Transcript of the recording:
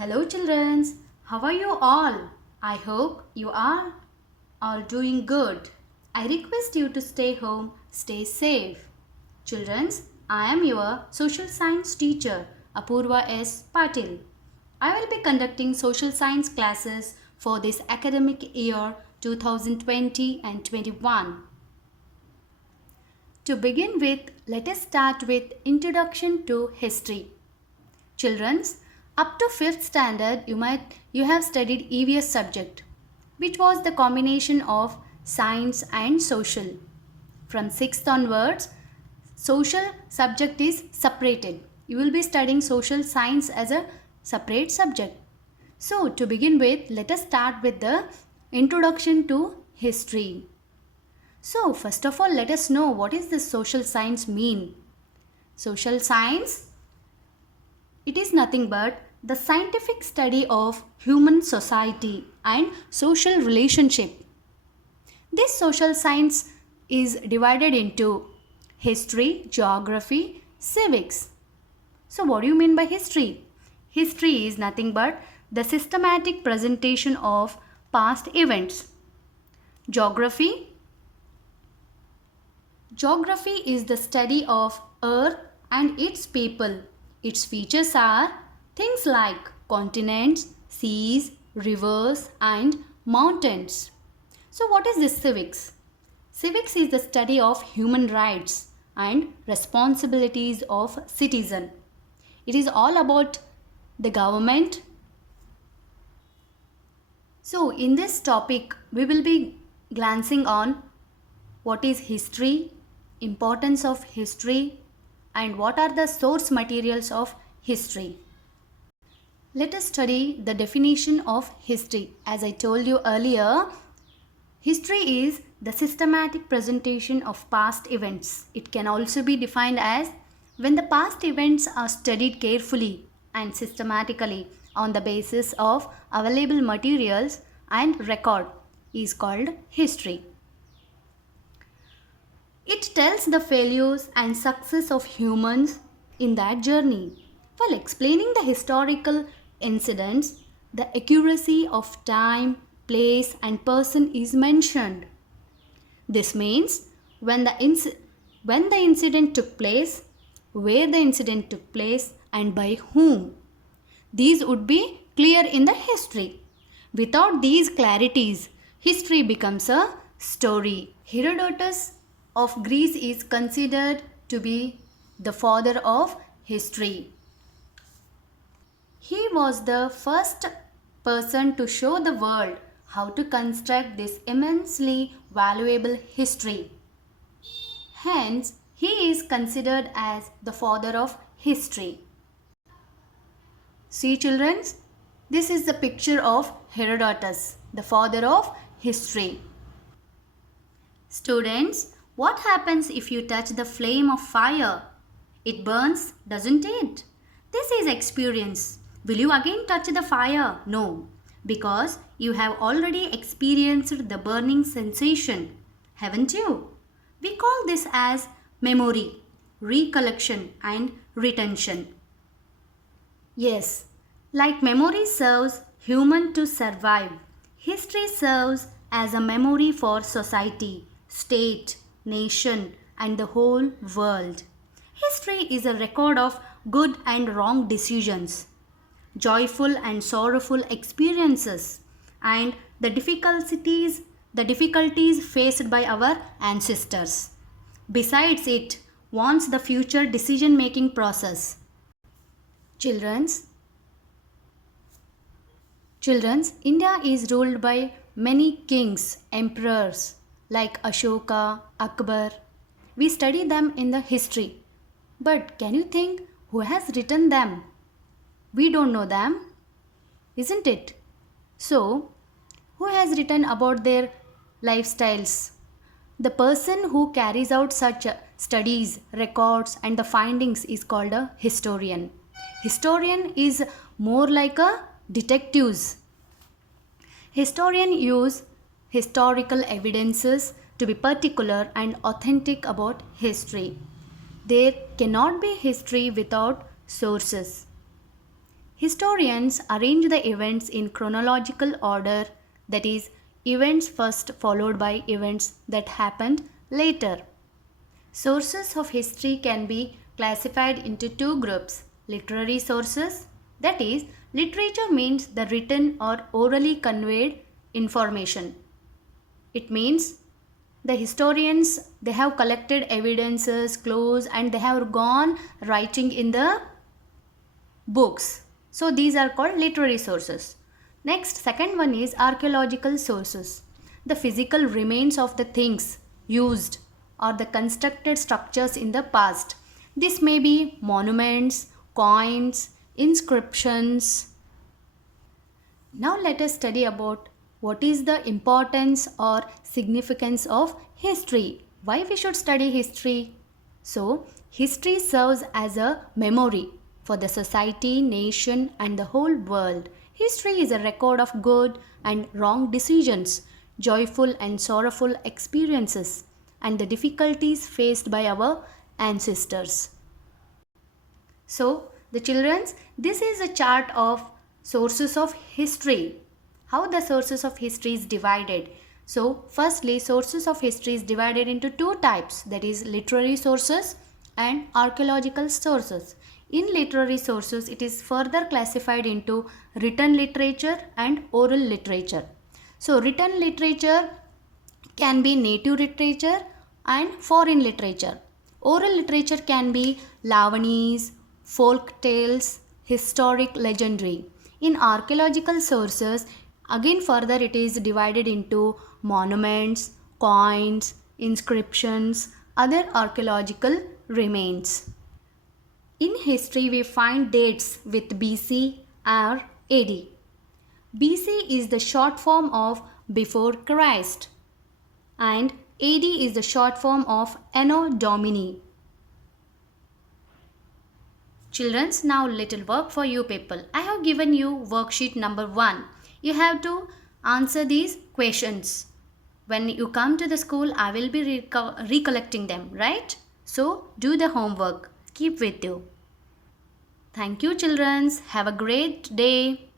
Hello, children. How are you all? I hope you are all doing good. I request you to stay home, stay safe. Children, I am your social science teacher, Apurva S. Patil. I will be conducting social science classes for this academic year 2020 and 21. To begin with, let us start with Introduction to History. Children's, up to 5th standard you have studied EVS subject, which was the combination of science and social. From 6th onwards, social subject is separated. You will be studying social science as a separate subject. So to begin with, let us start with the Introduction to History. So first of all, let us know what is this social science mean. Social science, it is nothing but the scientific study of human society and social relationship. This social science is divided into history, geography, civics. So what do you mean by history? History is nothing but the systematic presentation of past events. Geography is the study of Earth and its people. Its features are things like continents, seas, rivers, and mountains. So what is this civics? Civics is the study of human rights and responsibilities of citizen. It is all about the government. So in this topic, we will be glancing on what is history, importance of history, and what are the source materials of history. Let us study the definition of history. As I told you earlier, history is the systematic presentation of past events. It can also be defined as when the past events are studied carefully and systematically on the basis of available materials and record is called history. It tells the failures and success of humans in that journey. While explaining the historical incidents, the accuracy of time, place, and person is mentioned. This means when the incident took place, where the incident took place, and by whom. These would be clear in the history. Without these clarities, history becomes a story. Herodotus of Greece is considered to be the father of history. He was the first person to show the world how to construct this immensely valuable history. Hence, he is considered as the father of history. See children, this is the picture of Herodotus, the father of history. Students, what happens if you touch the flame of fire? It burns, doesn't it? This is experience. Will you again touch the fire? No, because you have already experienced the burning sensation, haven't you? We call this as memory, recollection, and retention. Yes, like memory serves human to survive, history serves as a memory for society, state, nation, and the whole world. History is a record of good and wrong decisions, joyful and sorrowful experiences, and the difficulties faced by our ancestors. Besides, it warns the future decision-making process. Children's, India is ruled by many kings, emperors like Ashoka, Akbar. We study them in the history. But can you think who has written them? We don't know them, isn't it? So, who has written about their lifestyles? The person who carries out such studies, records, and the findings is called a historian. Historian is more like a detectives. Historian use historical evidences to be particular and authentic about history. There cannot be history without sources. Historians arrange the events in chronological order, that is, events first followed by events that happened later. Sources of history can be classified into two groups: literary sources, that is, literature means the written or orally conveyed information. It means the historians, they have collected evidences, clues, and they have gone writing in the books. So these are called literary sources. Next, second one is archaeological sources. The physical remains of the things used or the constructed structures in the past. This may be monuments, coins, inscriptions. Now let us study about what is the importance or significance of history. Why we should study history? So, history serves as a memory for the society, nation, and the whole world. History is a record of good and wrong decisions, joyful and sorrowful experiences, and the difficulties faced by our ancestors. So, the children's, this is a chart of sources of history. How the sources of history is divided. So, firstly, sources of history is divided into two types, that is literary sources and archaeological sources. In literary sources, it is further classified into written literature and oral literature. So, written literature can be native literature and foreign literature. Oral literature can be Lavanis, folk tales, historic legendary. In archaeological sources, again further it is divided into monuments, coins, inscriptions, other archaeological remains. In history, we find dates with BC or AD. BC is the short form of before Christ and AD is the short form of Anno Domini. Children's, now little work for you people. I have given you worksheet number 1. You have to answer these questions. When you come to the school, I will be recollecting them, right? So, do the homework. Keep with you. Thank you, children. Have a great day.